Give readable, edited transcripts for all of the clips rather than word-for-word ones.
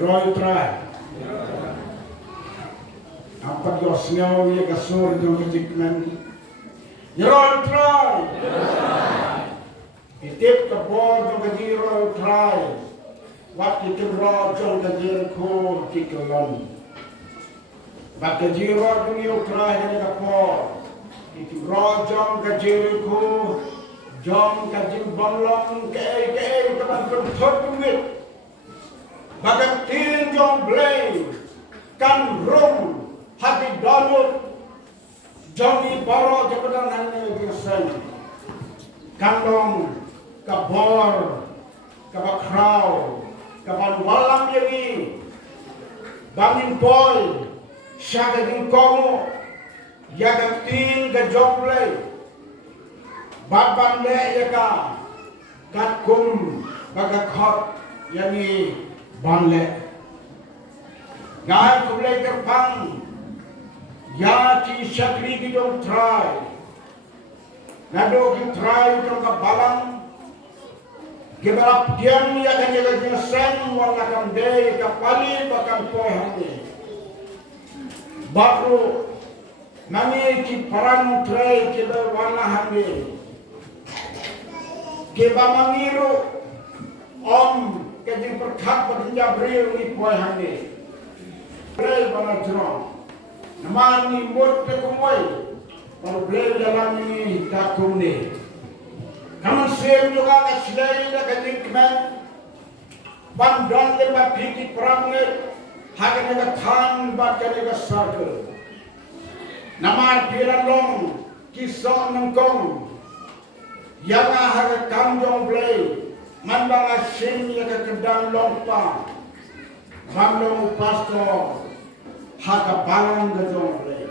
Roy try. Apa yo snow ye kasur do kejikman. Roy try. Itip ka bo do kejiro try. Wat itu ro do kejir ko kikolon. Bat kejiro do yo try ne ka po. Itu ro jong kejir ko jong kejir bonglong ke teman berthot wit. Bagat tin jong blay kan rum hati dolut jongi boro jabatan hanya biasa kandong kabor kabakrau kapan walam yagi bangin boy syaga din komo yaga tin ga jong blay baban le yaga kat kum baga khot yani banle गाय कुबले कर पंग या ची शक्री की जो ट्राई नडो की ट्राई जो का बालम के बराबर दियम या कहीं का जिनसेन वाला कम दे का पाली बकम पोह हमें बापरो नमी की परम ट्राई के बराबर वाला हमें के बामंगिरो om kajing perkat bertinja beriu ni poh hame beriu bana jrom namani mot te kumoi baru beriu dalam ni takum ni kamu sem juga ka silai da kajing kemen ban don le ba phiki pram ne hagane ka than ba kane ka circle namar pilalong kisong nang kong yang haga kamjong beriu Mandang asin ya ke kedang lompa, mandang pastor, haka balang gedong le.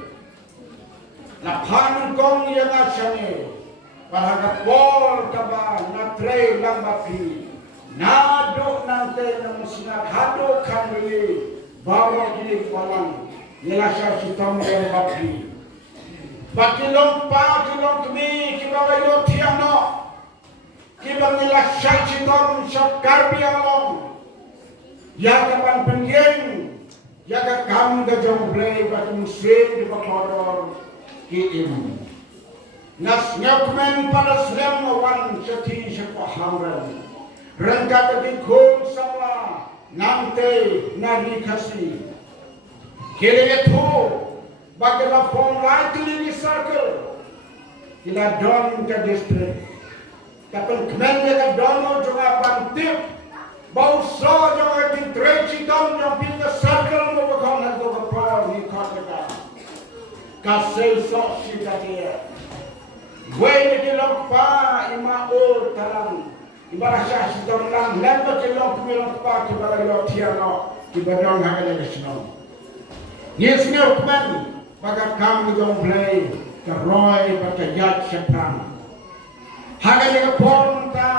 Na panung kong ya ngasane, haka por kaba na tre lang bapi, na do nante na musina hado kandili, bawa kini balang, yelasha sitam le bapi. Baki lompa kilong kami kibawa yo tiano. Kibang nila syaitan syakar biang ya kapan pengen ya kakam gajong blay batu musim di baklodor kiim nas nyakmen pada selam wan seti sepahamran rengkat di khum sama nante nari kasi kele itu bagala form light li circle kila don ke district kapag kemenya ka dono juga bantip bau so juga di treci tom yang pindah circle mo bakal nado ka pro ni kata kasih sok si dia gue ni lompa ima ur talang ibarat syah si tom lang lembut ke lompa kibara lo tiano kibadong hakale kesno yes ni ukman baga kami dong play ka roy baga yat sepang Haga ni ka porta,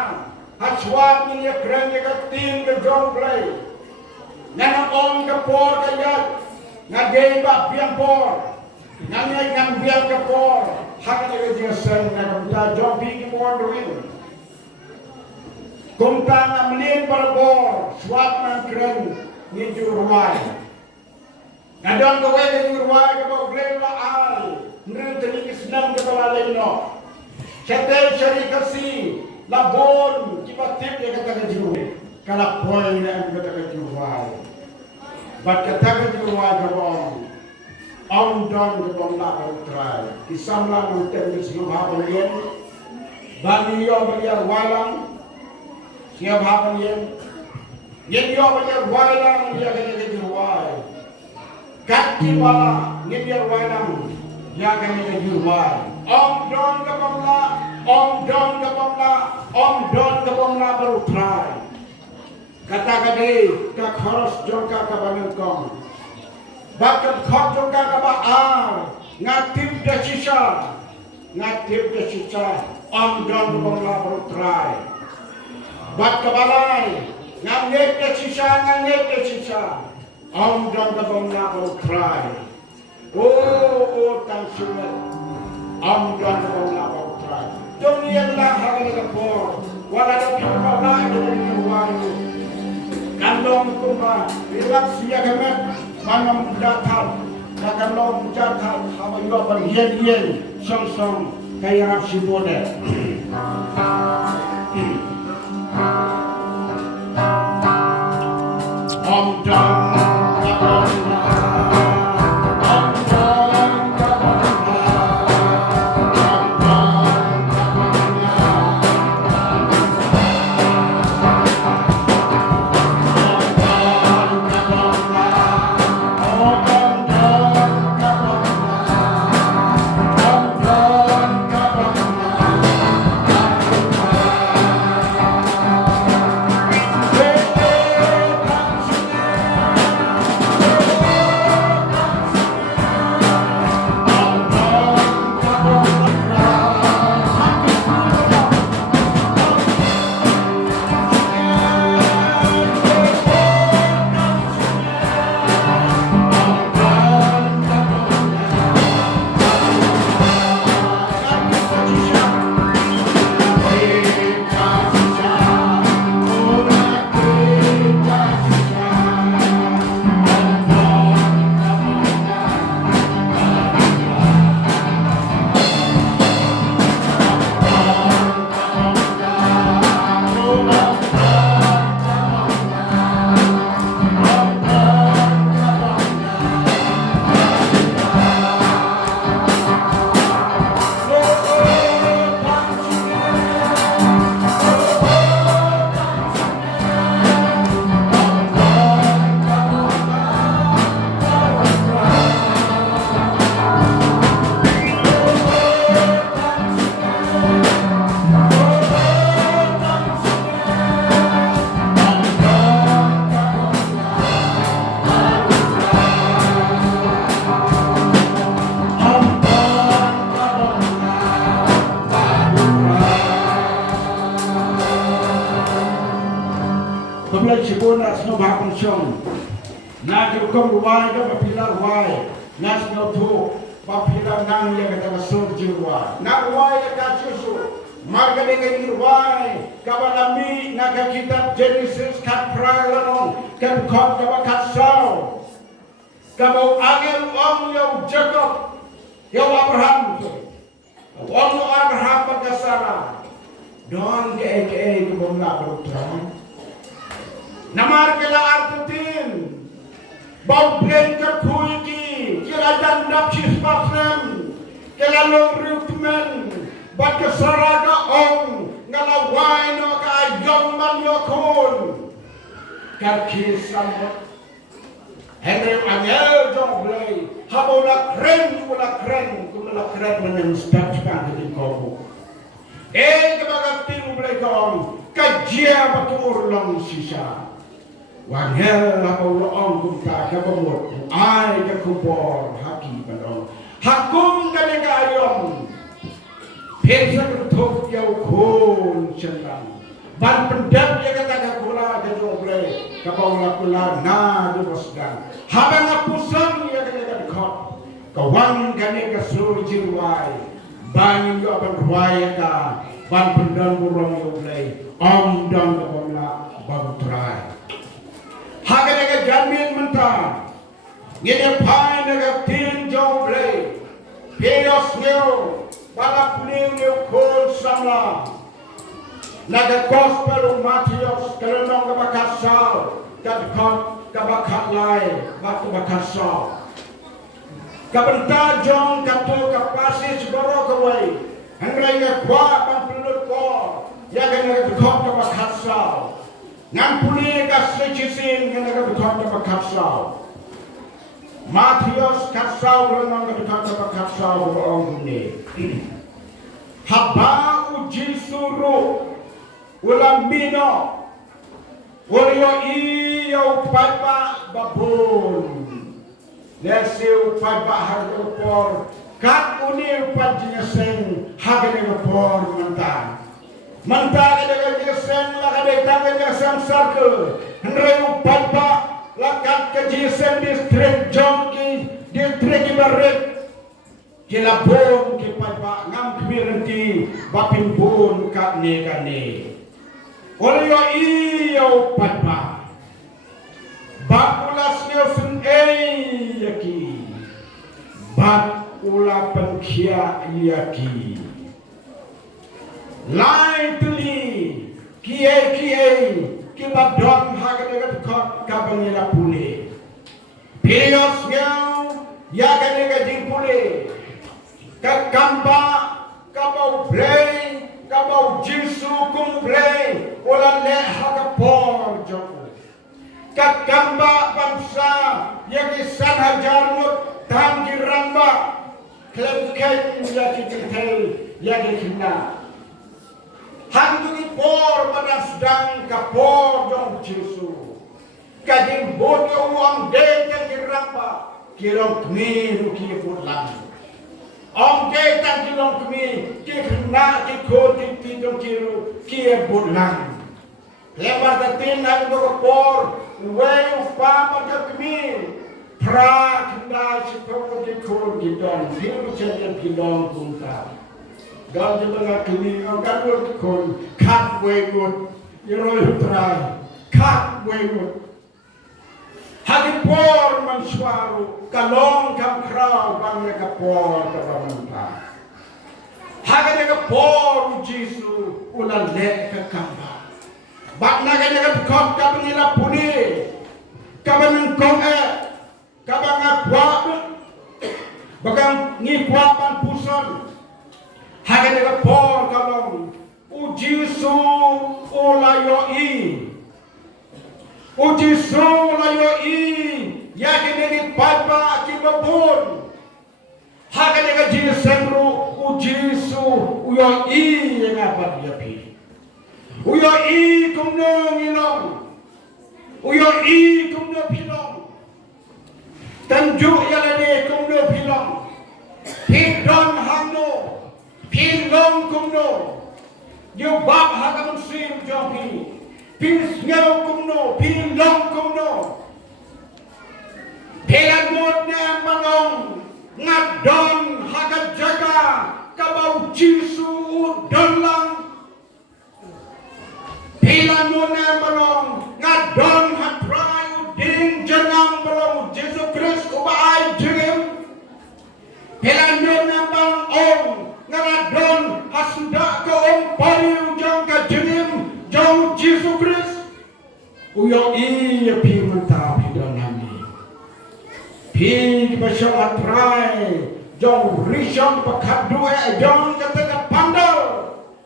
haswat ni ya kren ni ka tim ka jong play. Nana on ka por ka yat, nga day ba biang por, nga biang ka por. Haga ni ka jingasan na kumta jong bigi por doin. Kumta nga mlin para por, swat man kren ni jurway. Nga doon ka way ka jurway ka ba play la ay, nrin tani kisnam ka balalay no. Kata cari kasih labon kita tip yang kata kejuruh kalau poin yang kata kejuruh bat kata kejuruh kabong don kabong lah bertrai kisamlah nanti sebelum hapen bani yo bayar walang siap hapen yen yo bayar walang dia kata kejuruh kaki bala ngebiar walang dia kata kejuruh don kabong lah Om don kabongla baru try. Kata kade ka khoros jongka ka bangkong. Bakat khot jongka ka ba ngatip de sisa. Om don kabongla baru try. Bat kabalay ngamnek de sisa. Om don kabongla baru try. Oh tang sumet. Om don kabongla baru try. Dunia lah hal yang kepor, walau kita malah jadi jual. Kandong kuma relax ya kemet manam datal kandong datal hawa yo ban yen song kaya rap si bode om dang Kemudian cibona semua bahkan song, nak jukom ruai ke papilar ruai, nak nyoto papilar nang yang kata masuk jiwa, nak ruai kata susu, marga dengan ruai, kabalami nak kita Genesis kat pralanong, kan kau kabak kat saw, kabau angin yang Jacob, yang Abraham, Abraham berkasara, don ke kebunlah berutang. Namar kela artutin bau blen ke kuiki kela dandap sispasem kela long rutmen bat ke saraga ong ngala waino ka ayom man yokun karkisan Henry angel jong blay habola kren menen step ketin kobu kebagat blay kong kajia batur long sisa Wangel apa ulang kumta kabamut ai ke kubor haki padong hakum kane kayong pensa kutuk yau kun centang ban pendap ya kata kakula ke jobre kabawla kula na du bosdan habang apusan ya kata kot kawang kane ka surji wai ban yo ban ruai ka ban pendan burong yo blai om dan kabawla baru try Haga jamin mentah, ngene pai naga tin jauh play, peos neo, balap neo kol samla, naga gospel Matius kerenong kabakasal, kadkot kabakalai, batu bakasal, kabentar jong kato kapasis borokawai, hengrainya kuat dan pelut kor, ya kena kadkot kabakasal. Ngan puli ka sechisin ngana ka betot ka kapsau Matius kapsau renang ka betot ka kapsau boong ni haba uji suru ulam bino ulio iyo papa babun lesiu papa harga por kat uni upajinya sen hagane por mantan Mantag ada kejisen lah ada tangannya samsarke. Henreu papa lakat kejisen distrik Jongki distrik Ibarat. Kila bom ki papa ngam kibirenti bapin bun kane kane. Olio iyo papa bat ula sneo sun yaki bat ula penkia yaki lain tuli kiai kibat dom haga dekat kot kabangila pule perios ngau ya kan jing pule ka kamba kabau play kabau jinsu kum play ola le haga por jong ka kamba bangsa ya kisan hajar mut tam kiramba klem ken ya kitel ya kina handu por pada sedang kapor jong jinsu kajing bodo uang de yang kiramba kirong kmiru ki pulang Om ke tan kilong kami ki kena ki ko ti pidong kiru ki bulan lebar tatin nang por we upa pa kami pra kena si ko ki ko ki don hiru chen kilong kunta gal de banga kami ang kalur ko kat we good yoro tra kat we good hagi por mansuaru kalong kam krau bang ne kapor ka bamanta hagi ne kapor jisu ulan le ka kamba bak na ga ne ka kop ka bangila puni ka bang kong ka bang akwa bakang ni kwa pan puson hagi ne kapor ka bang u jisu ulayo Uji sulayo ya kini papa kibabun haka nega jini sembru uji su uyo yang apa dia pi uyo kumno ngilong uyo kumno pilong tanju yalade kumno pilong pidon hamno pilong kumno yo bab haka muslim jopi Pins ngau kumno, pilong kumno. Pelan modnya manong ngadon haga jaga kabau jisu dolang. Pelan modnya manong ngadon hatrai uding jenang belum Yesus Kristus ubai jengem. Pelan modnya manong ngadon hasuda ke pari ujang ke jengem jauh Yesus Kristus. Uyo iya pi mentah hidang nami pi basyo atrai jong rishon pakat dua jong kata pandal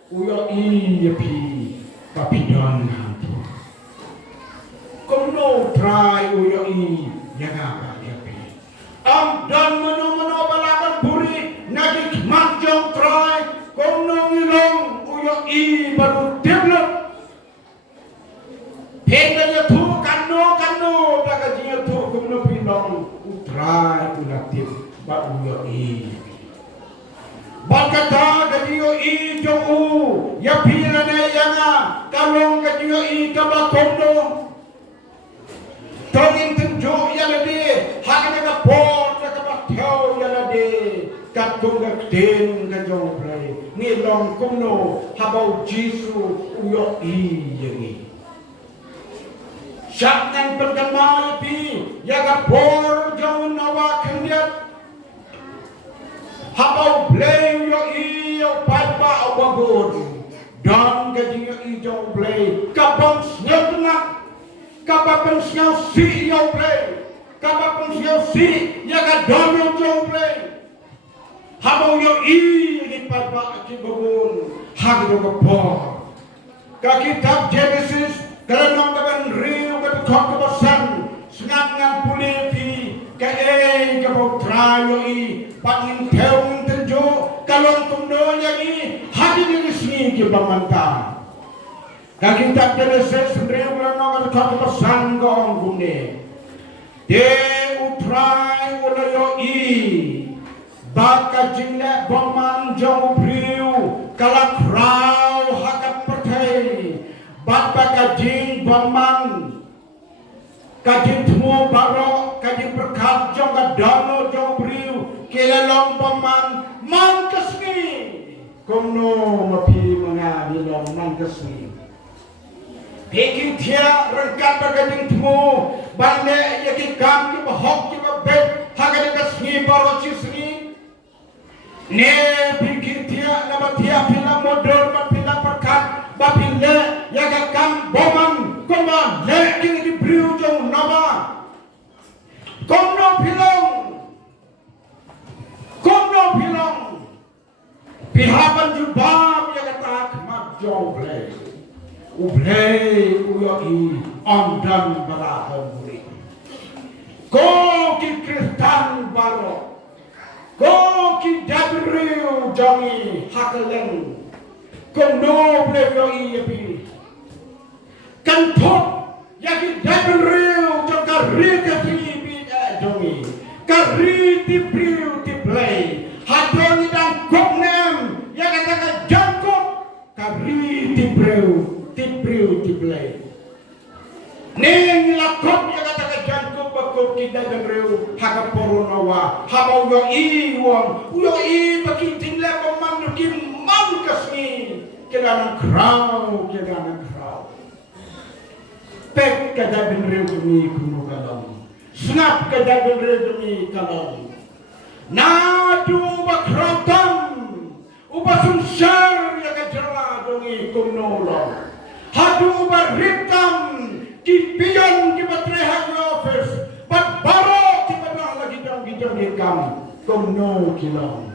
uyo iya pi papidon nanti kono trai uyo i jaga iya pi am dan meno balakan buri nagi manjong trai kono ngilong uyo i baru develop Pendanya tu kano daga jinya tu kumno pinong utrai ulatip ba uyo Bakata gajiyo jong ya pila na yanga kalong gajiyo kabakondo tongin tenjo yalade hakana ka por ka bathau yalade katung ga ten ga jong prai ni long kumno habau jisu uyo yangi Syaknan pertama pi yaga por jauh nawa kendiat habau blame yo papa awagun dan gaji yo blame kapang snyak kapang snyak si yo blame kapang snyak si yaga don yo blame habau yo ni papa akibagun hagro ko por ka kitab Genesis kalau nak riu kat kau kebasan sengat ngan pulepi kae kau trayo pangin teung tenjo kalau kumno yagi hadi diri sini ke bamanta kaki tak Genesis riu kalau nak kau kebasan gong gune de utrai ulayo baka jingle baman jong riu kalak rau hakat pertai Bapa kajing baman kajing temu baro kajing perkat jong kadano jong briu kelalong baman man kesni kono mapi mengani long man kesni peking tia rengkat kajing temu bande yaki kam ki bahok ki bet hagane ka sni baro chi sni ne pikir dia na batia pila modern ma pila perkat ba pila yaga kam bomang koma le ki di briu jong nama komno pilong pihaban jubam yaga tak mak jong play ublay uyoi ondan barahan muri ko ki kristan baro ko ki dabriu jami hakalen ko no play yoi yapi kan thot yaki dabriu joka rika fi bi jami kari ti priu ti play hadoni dan kopnem yaga taka jangkok kari ti priu tiplay neng lakop ya kata kajanku bakop kita dengreu haka poronawa habau yo I wong yo I bagi tinle pemang ki man kasni kedana krau pek kada dengreu ni kuno kalam snap kada dengreu ni kalam nadu bakrotam ubasun syar ya kajala dongi kumnolong hadu baritam ki pion ki batreha office bat baro ki batang lagi dang hikam kumno kilong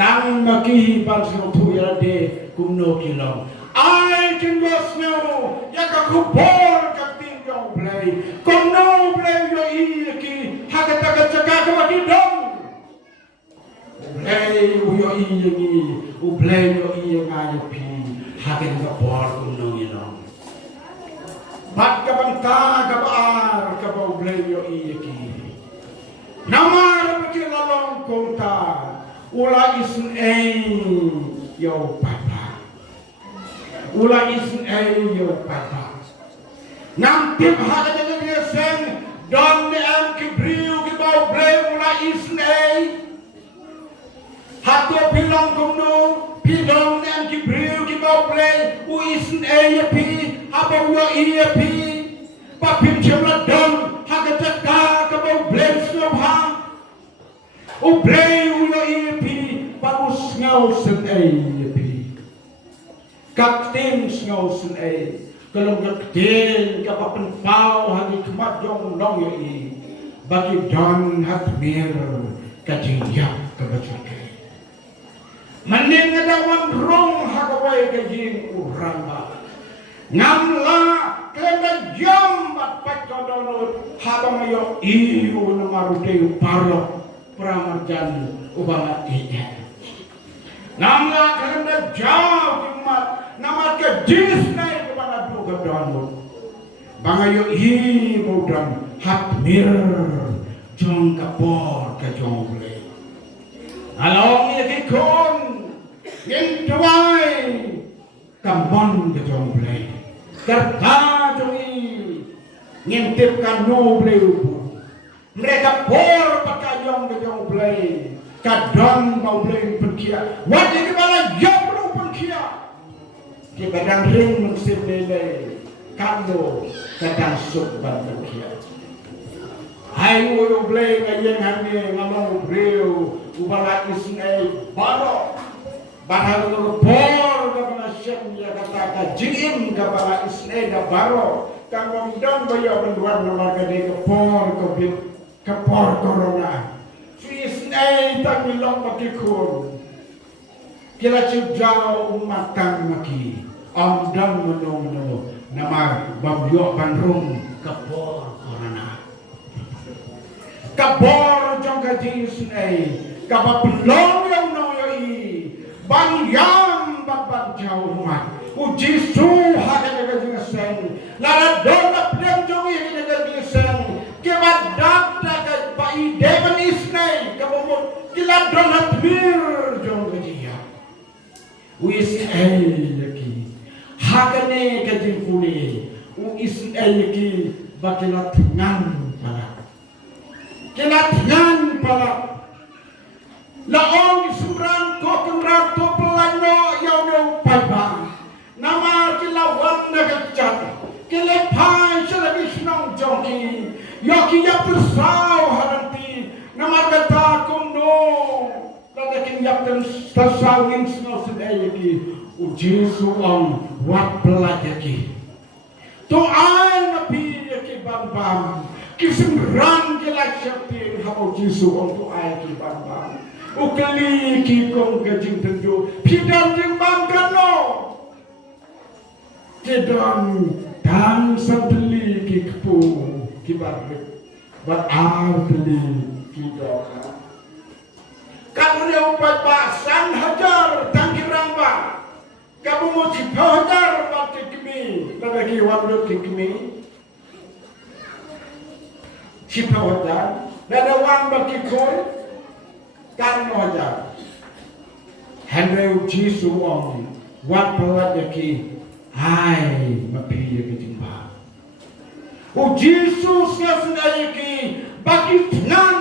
tang maki ban sinotu ya de kumno kilong I can just know ya ka kubor ka tinjong play kumno play yo I ki hagata ka chaka ka dong play yo I ni play yo I ngai pi hagen ka bor kuno ino bat ka banta ka baar ka ba ubleyo iki namar ki lalong konta ula isun yo papa ula isun yo papa nam tip hagen ni sen don ni am ki briu ki ba ubleyo ula isun hato pilong kuno pilong ni am ki briu ki ba play u isun pi apa u pi pa pim chemla don hagata ka ka ba bless no ha u play u pi pa u ngau sun pi kapten ngau sun kalau kapten ka pa pen pau hagi kemat jong long yo bagi don hat mir ka jingjak ka ba Mending ngadawan rong hakawai kajing uramba ngamla kena jam bat pakodono habamayo iyo namarude paro pramarjan ubala ide ngamla kena jam kimat namat ke disney ubala dogodono bangayo i bodam hatmir jong kapor ka jongle along ni kon yang tuai kampon ke jomble kerta joi ngintip kan noble mereka por pakayong ke jomble kadang mau beli penkia wajib di bala jabru penkia di badan ring musim lele kando kadang sub penkia hai wo beli ngayeng hane ngamau breu ubala isnei baro bahal por kapana syem ya kata jim kapana isne da baro kangong don bayo benduan nomor gede ke por covid ke por corona isne tak milong pakikun kila jauh umatang maki amdang menungno nama babyo bandrung ke por corona ke por jong gaji isne kapap long yang Bang yang bapak jauh mat, uji suh ada dengan sen, lara dona pilihan jauh yang dengan sen, kebat data ke pai dewan isnai, kebomor kila dona mir jauh dia, uis lagi, hakane kajin kuli, uis lagi bakilat ngan pala, laong sumran ko kemrat to pelano yaw no paiba nama kilawan na gachat kile pai sila bisnong jongki man sino sedaya ki Jesu on wat pelajak ki to ai na pi ki bam kisem ran ki la syapti habo Jesu on to ai ki bam ukali ki kong gajing tenjo pidan jing bam kano kedon dan sabeli ki kepu ki barbet bat beli ki doka kamu ni upat basan hajar tangki ramba kamu mau hajar bat kimi lagi waktu kimi cipta hajar dan wan baki koi kan hajar Henry Jesu on wat pelajak ki hai mapi ke jimba Jesus nga sendaya ki bagi tenan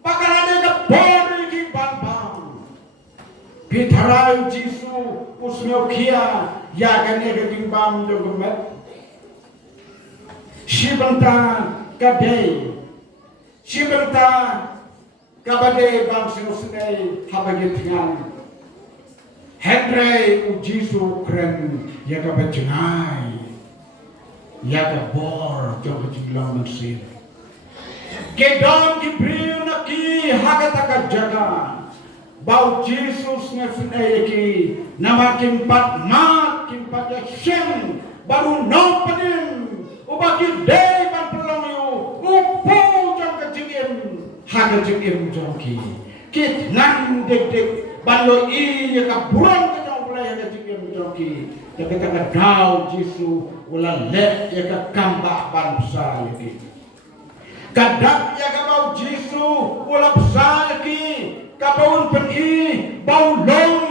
bakal ada ke bori ki bambang pitarai Jesu usmeo kia ya gane ke jimbang jo gemet shibanta kadai shibanta kabade bang sendaya habagi tenan Henry Jesu keren ya ka bacengai ya ka bor jo ka jinglang mansir kedon ki brio na ki hagata ka jaga bau Jesus nga sunay ki nama kimpat mat kimpat ya shem baru no panin ubaki day ban pelong yu upo jo ka jingim haga jingim jo ki kit nan dek Balo iya ka buang ka jong bulay ka jingim joki ya ka ka daw Jesu wala let ya ka kamba ban psa yaki kadak ya ka bau Jesu wala psa yaki ka baun pen i bau long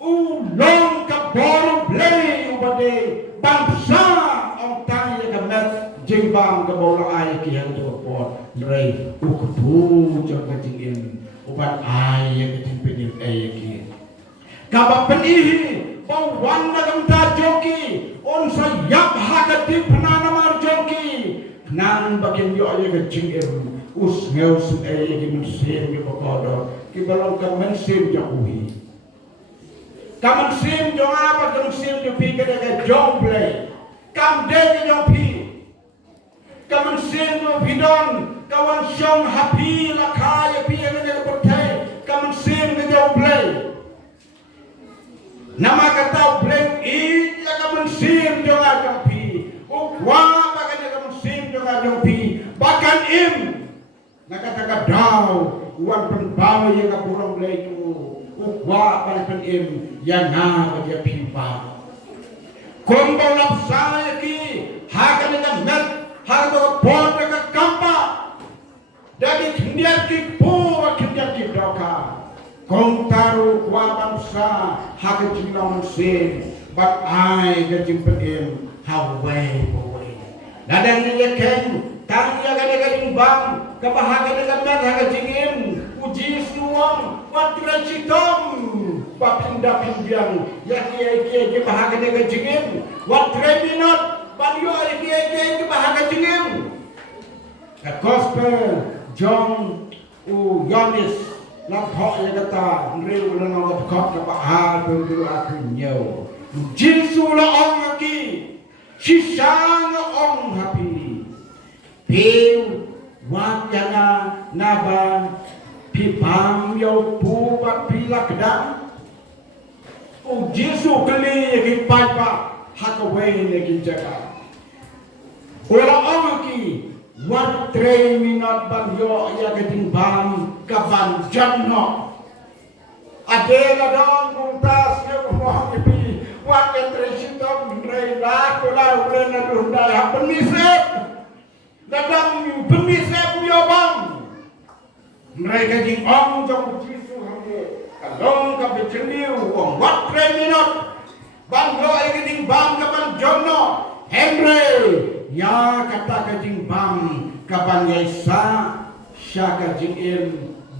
ulong ka boru blay ubade ban psa ang tang ya ka met jingbang ka bau la ay ki hang to pot ray ukbu jong ka jingim ubat ay ka jingpin ayaki kabak penihi bau wanda gamta joki on sayap hakati penana mar joki nan bakin yo ay ka jingim us ngeu sun ayaki mensim ki bakodo ki balong ka mensim jakuhi kaman sim jong apa jong sim jo pi ka jong play kam de ka jong pi kaman sim jo bidon kawan syong happy lakaya pi ka potai kaman sim ka jong play nama kata blek i ya kaman sim jong ajong pi ukwa bagan ya kaman sim jong ajong pi bakan im nakata ka daw wan pen bawa ya ka burong blek tu ukwa bakan im ya na ka pi pa kombo lapsa ya ki hagan ka met hago pon ka kampa dagi kindiat ki po kindiat ki doka kong taru kwa bangsa haka jinglang sin but I get jimpen haway boy nadang niya ken tang ya kada kading bang kabahaga na kamat haka jingin uji suwang wat trachitom papinda pindiang ya kiye bahaga na jingin wat trebinot banyo kiye bahaga jingin a gospel John Yonis Lapok ya kata Nreu na nga pekot ka paal Pero ako nyo Jesu la ong haki Sisa nga ong hapi Piu Wak yana naba Pipam yaw pupat pilak dan O Jesu kali yaki paipa Hakaway yaki jaga Wala ong haki Wat trei minat banyo ya keting bang kaban janno adela dong kuntas ya mo ipi wat trei sitom rei la ko la ulen na dunda ya pemisep dadang pemisep yo bang mereka jing om jong Jesu hande kalong ka bechliu om wat trei minat banyo ya keting bang kaban janno Henry ya kata kajing bang kapan yaisa sya kajing im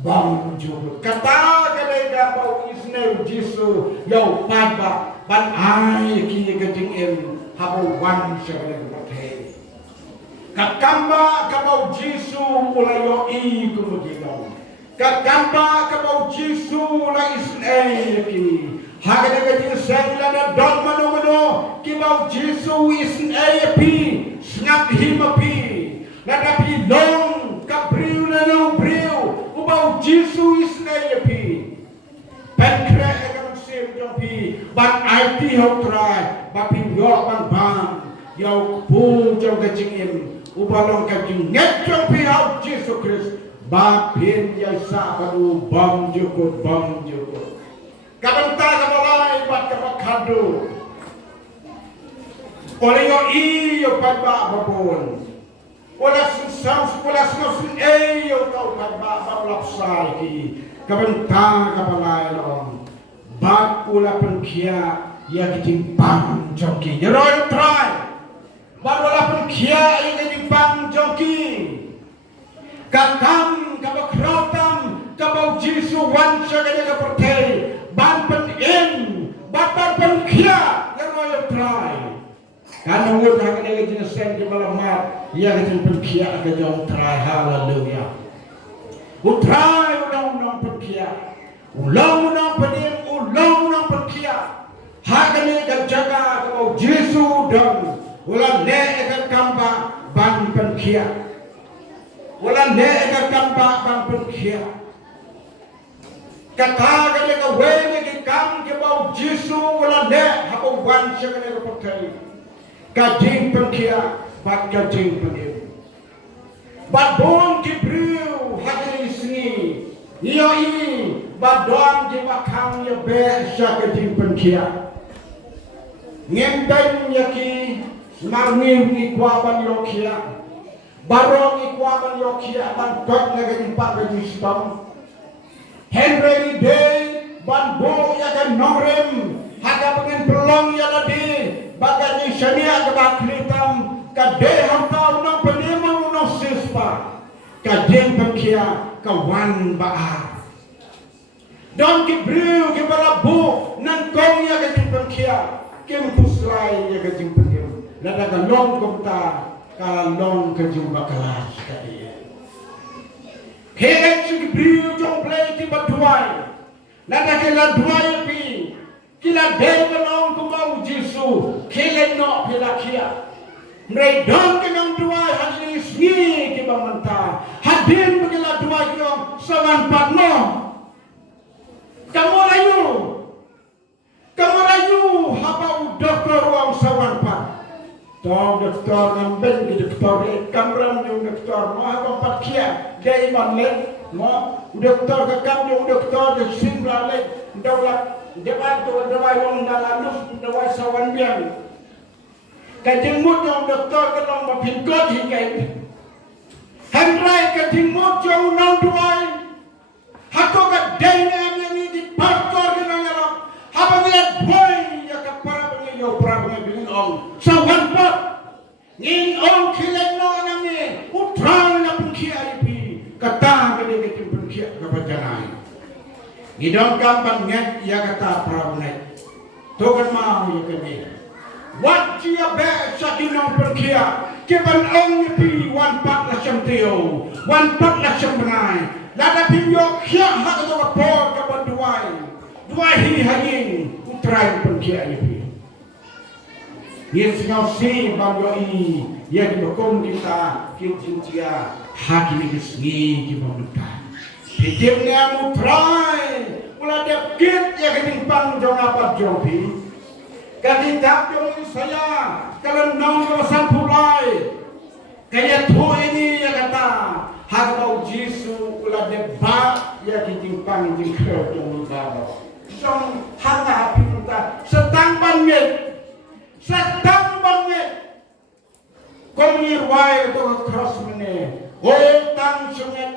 bang juru kata kadai gabau isneu Jesu yau padba ban ai ki kajing im habu wan sya kadai pathe kakamba kabau Jesu ulayo i kumugino Kakamba kabau Jisu la Israel ki. Hagana ka Jisu la don mano kibau Jisu Israel pi snap hima pi. Nada pi long kabriu na no briu ubau Jisu Israel pi. Penkre ekam sim jong pi ban IT hok try ba pi yok ban yau pu jong ka jingim ubalong ka jing net jong pi au Jisu Christ. Ba pin yasa padu bam jukut kabanta kabalai bat kapakadu oleh yo i yo padba babon ola susam sun yo tau padba bablapsai ki kabanta kabalai long bat ula penkia ya kitimpang joki jeroy try bat ula penkia ya kitimpang joki kakam kabakrotam kabau Jisu wan sagada kapertei ban pen in batar pen kia yeroy try kan ngut hakane ke jenis sen di malamat ya ke pen kia ke jong try haleluya utrai ulang pen kia ulang pen kia hakane ke jaga kabau Jisu dan ulang ne ke kamba ban pen kia wala ne ka kamba bang penkia kata kale ka wene ki kam ke bau Jisu wala ne hako wan shakane ka pakai ka jing penkia bat ka jing penkia bat bon ki briu hakani sini iyo i bat doam ki makam ya be shaka jing penkia ngembeng yaki marwim ni kwaban yokia barong ikwaman yokia ban dot ngagin pak bagi stam Henry day ban bo ya kan norem haga pengen pelong ya tadi bagani syania ke baklitam ka de hantau nang penimang no sispa ka jeng pekia ka wan ba don ki briu ki barabu nan kong ya ke jeng pekia kim puslai ya ke jeng pekia lada ka long komta kalong ke jumpa kelas tadi. Hebat sih beliau jom play di batuai. Nada kila duai pi, kila develong kumau Jisu, kila no kila kia. Mereka kenang duai hari ini kita mantap. Hadir kila duai yang sawan patno. Kamu layu, habau doktor orang sawan pat. Tong doktor ngambil di doktor kamram yung doktor mo habang patkia day manlet mo doktor kakam yung doktor de simbrale dawlat debat to dawai wong dalanus dawai sawan biang kajengmut yung doktor kalong mapingkot hingay handrai kajengmut yung nang duai hako ka day na yang di pastor kinang yarap habang liat boy ya kapara bang yo pra bang binong sawan pat ngin ong kilen no nami utrang na pengkia ipi kata gede gede pengkia kapajanai ngidong kampang nget ya kata prabunet tokan mau ya kene wat dia be sakinong pengkia keban ong ipi wan pat la chamteo wan pat la chamnai lada pinyo kya ha to por kapan duai hi hagin utrang pengkia ipi Yesus ngasi bago ini ya dibakom kita kincintia haki kesni di pemuda. Hidupnya mutrai, ulah dapet ya ketimpang jong apa jopi. Kaditap jong saya kalau nong kawasan pulai, kayak tu ini ya kata hak mau Jisu ulah debat ya ketimpang jengkel jong bago. Jong hanga api muda setang banget. Sedang banget komir wae to cross mene otang sunget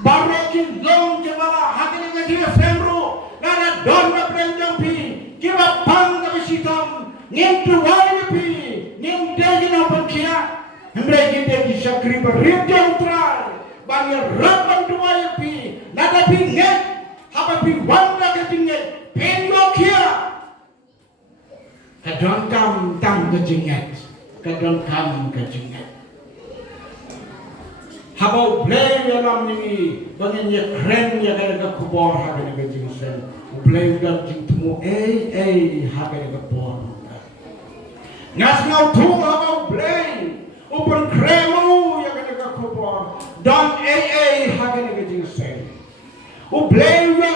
barokin long ke bala hakini ngaji semro nana don na prenjang pi kiba pang ka bisitam ngem wae pi ngem degi na pankia hemre ginde ki sakri berip jang trai bang rapan duai pi nada pi nget haba pi wanda ka tinget pengo kia kadon kam tam kejinget kadon kam kejinget habau blay dalam ini bangin ya keren ya kada kubor haga ga jingsen blay dan jing temu haga ga bor ngas ngau tu habau blay upon kremu ya kada ga kubor dan haga ga jingsen blay wa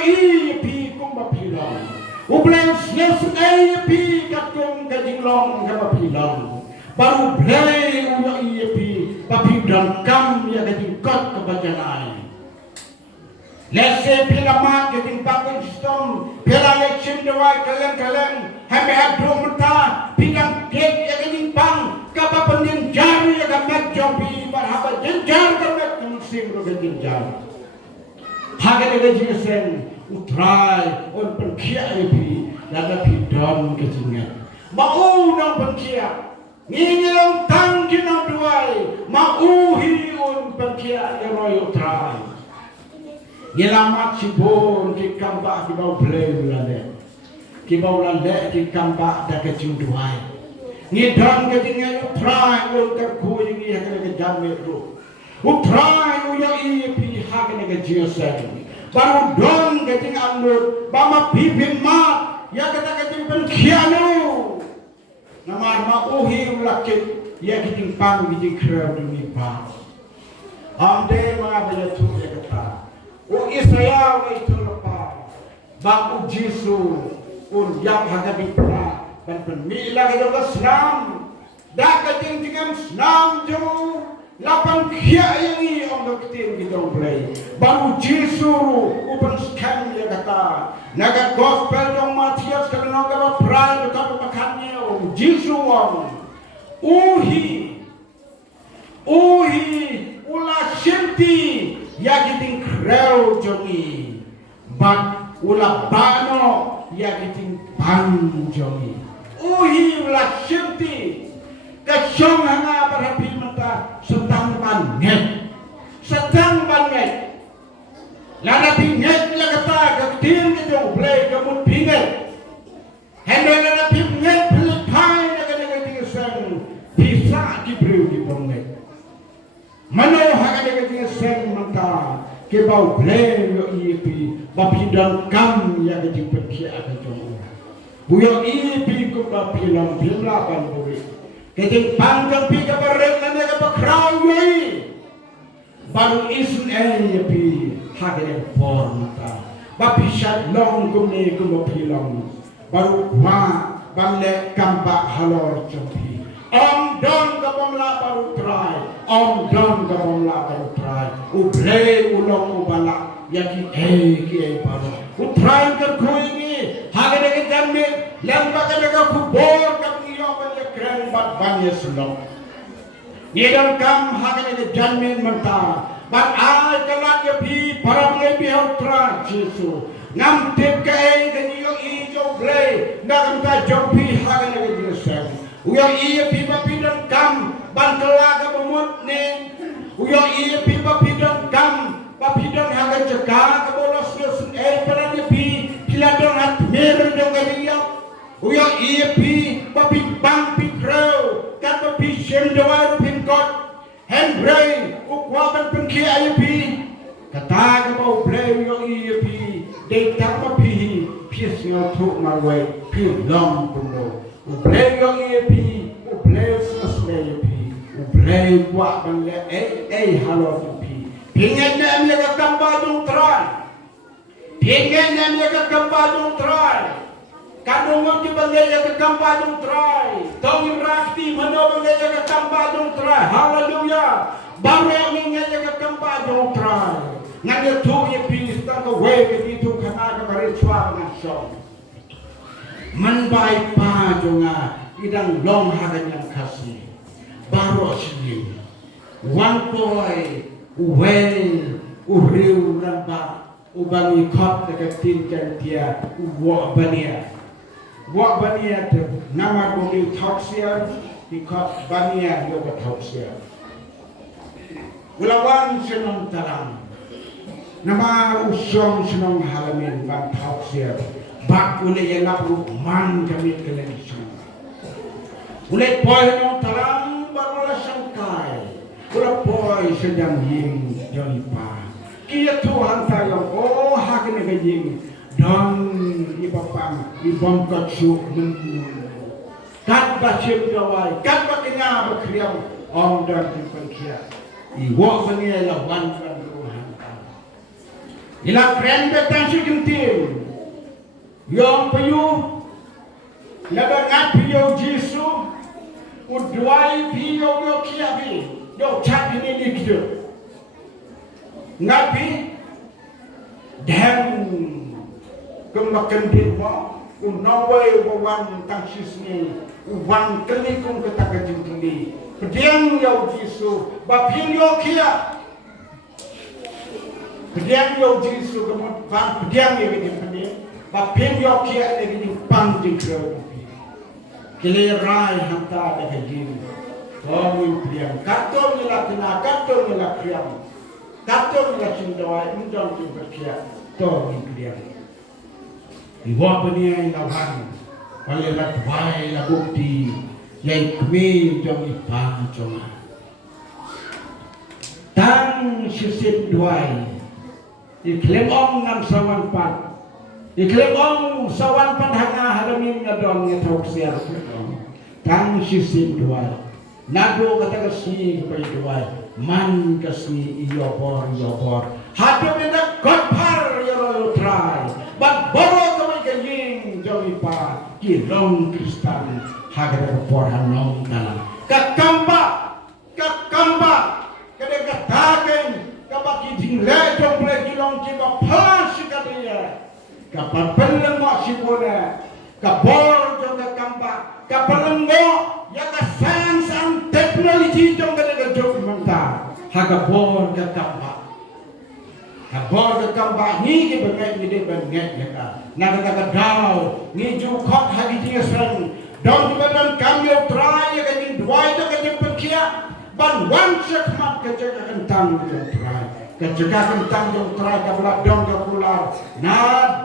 pi kumba pilang blay yes pi katung ga jinglong ga pilang baru blay wa pi tapi dan kam ya gading kot kebajanai. Lese pilamat gading bangun sistem, pilalection dewai kalian hame hadro mata, pilang gate ya gading pang, kapa pendin jari ya gamat jobi, barhaba jenjar gamat kemsim ro gading jari. Haga gading sen utrai on penkia ipi, lada pidon gadingnya. Mau nang penkia. Ngilong tang kinang duai mauhi un perkia eroy utrai ngelamat sibon ki kamba ki bau blay ulale ki bau lale ki kamba da ke jing duai ngidang ke jing utrai un kerku ngi hakane ke jamme ru utrai uya pi hakane ke jiosen baru don ke jing anut bama pipin ma ya kata ke jing perkianu namar mauhi ulakit ya kiting pang kiting krau demi pa ande mga bayatu ya kata o Israel wa itu lepa ba Jesu un yang hagabi pra ban pemila ke dalam senam da kiting tingam senam jo lapan kia ini om dokter kita play baru Jesu upan scan ya kata naga gospel dong Matius kalau naga pra dekat makannya Jesu uhi ula shinti ya kiting kreu jongi bat ula bano ya kiting pan jongi uhi ula shinti kasyong hanga barapi mata setang banget lada pinget ya kata kaktin ke jong play kamut pinget hendo lada pinget bisa diberi di pemnek. Mano haga dengan sen maka kebau blay yo ipi bapidang kam ya di pergi ada jong. Buyo ipi ko bapilang bilaban buri. Kejeng panggang pi ka bareng na ka bakraw yo baru isun ipi haga de por mata. Bapisat long kumni ko bapilang baru ma banle kamba halor jong. Om don kapamla baru try, baru try. Ublay ulong ubala, yaki ki baru. Utray kerkui ni, haga dengan jambi, lembak dengan kubur kami yoman ya keren bat banyak senang. Nidam kam haga dengan jambi mentah, bat ay kalat ya pi parang lebi utray Jesu. Ngam tip kay ganyo ijo blay, nakam ta jompi haga dengan Jesu. Uya iya pipa pidang kam bantelaga bemut ne uya iya pipa pidang kam bapidang haga cekak bolos lesen pelan pi piladong hat mer dong galia uya iya pi bapi bang pi krau kan bapi shem doa pin kot handbrain ukwaban pengki iya pi kata ka bau blay uya iya pi de tak bapi pies yo tu marway pi long puno ublay yang epi, ublay sesuai epi, ublay buat bangga halor epi. Pengen nak mereka kembali try, kadang orang bangga ke kembali try, tahu rakti mana bangga ke kembali try, haleluya. Baru yang ingin ke kembali try, nganya tu epi setang kewe begitu karena kemarin suara nasional. Menbaik pajonga idang long hagan yang kasih baru sini one boy uwel uriu ramba ubangi kot dekat tinkan dia uwak bania tu nama bumi toksia di kot bania yoga toksia ulawan senang talang nama usong senang halamin ban toksia bak ule yang aku man kami kalian semua. Ule poin yang terang barulah sangkai. Ule poin joy sedang ying joy pa kia Tuhan tayo oh hakin ke ying dan ibapam ibam kacu kat bacim jawai kat baknya bakriam om dan dipenkia iwo bani lawan kan Tuhan ila friend betang sikintim yang payu labangat piyo Jesu udwai piyo yo kiabi yo chat ini dikdo ngapi dan kemakan dirma unawai wawan tangsisni uwan kali kum ketaka jingkini pediang yo Jesu bapin yo kia pediang yo Jesu kemudian pediang yo gini bapin yo kia gini panjing kro kelerai hanta ada gini Kami priam, kato nila kena, kato nila priam, kato nila cindawai, undang tu berkia, kami priam. Iwa penia ilawan, palelat wai la bukti, yang kami jom ipang cuma. Tang sisip duai, iklem om ngam sawan pat, iklem om sawan pat hanga haramin ngadon ngetok siar. Tang sisip duai. Nado kata kasih kepada Tuhan, man kasih iopor. Hadap kita godpar yoro try, but boro kami kajing jauhi pa kilong Kristen hagar keporhan nong tanah. Kakamba, kada katakan kabaki dingle jomple kilong kiba pas katanya. Kapan belum masih boleh, kabor jom kakamba, kapalembo ya kasan teknologi jom kada jom mentah. Hagabor kakamba ni ke bengai ni de bengai leka naga daw ni ju khot hagi tingasran don badan kamyo try ka din dwai to ka din pekia ban wan sekmat ka jaga kentang jom try ka jaga kentang jom try ka bla dong ka pular na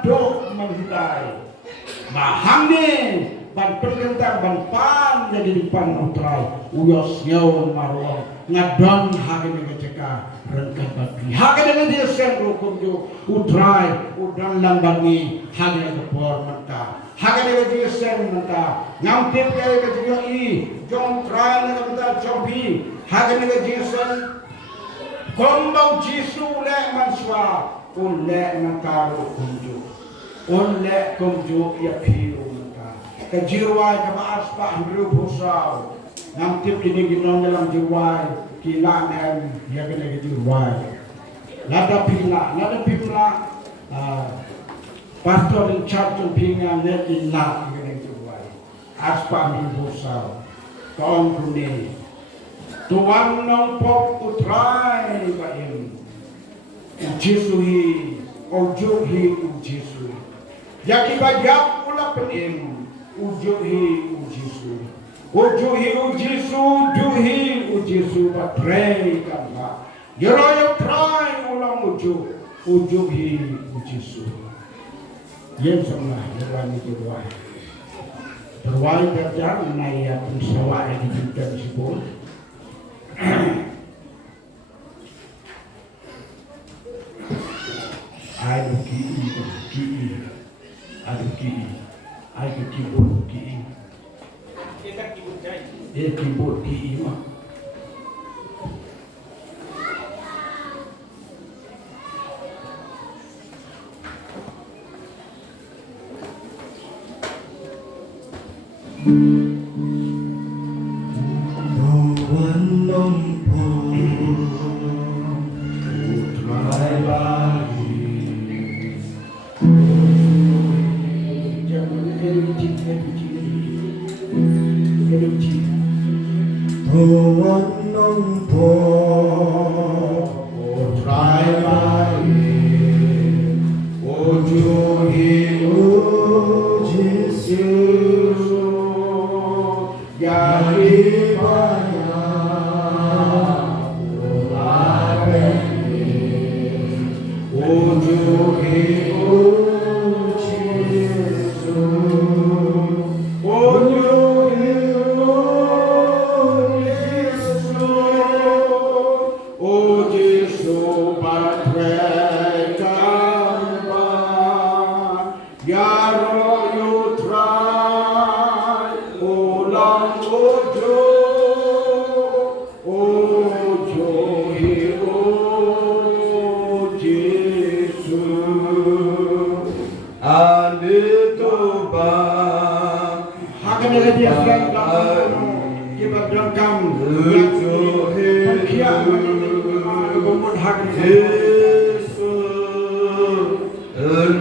do menghindai bahang ni ban perkentang ban pan jadi di pan utrai uyos nyaw marwon ngadon hage dengan ceka rengkat babi hage dengan dia sen rukum jo utrai udan lambangi hage dengan por menta hage dengan dia sen menta ngampir kaya ke dia i jom trai dengan menta jombi hage dengan dia sen kombau jisu le manswa ulle nangkaro kumjo ulle kumjo ya piru kejirwai kemaas pak Andrew Busau nanti kini ginong dalam jirwai kilanen dia kena kejirwai nada pila pastor in charge of pingan net in nak kena jirwai as pak Andrew Busau kaum kuni tuan nong pop utrai baim ujisui ojuhi ujisui yaki bajak pula penim ujuhi ujisu batrei kamba yeroyo try ulang ujuhi ujisu yen sama yerani terwai kerja naya pensawa di kita disebut ai cái keyboard key keyboard key mà Kita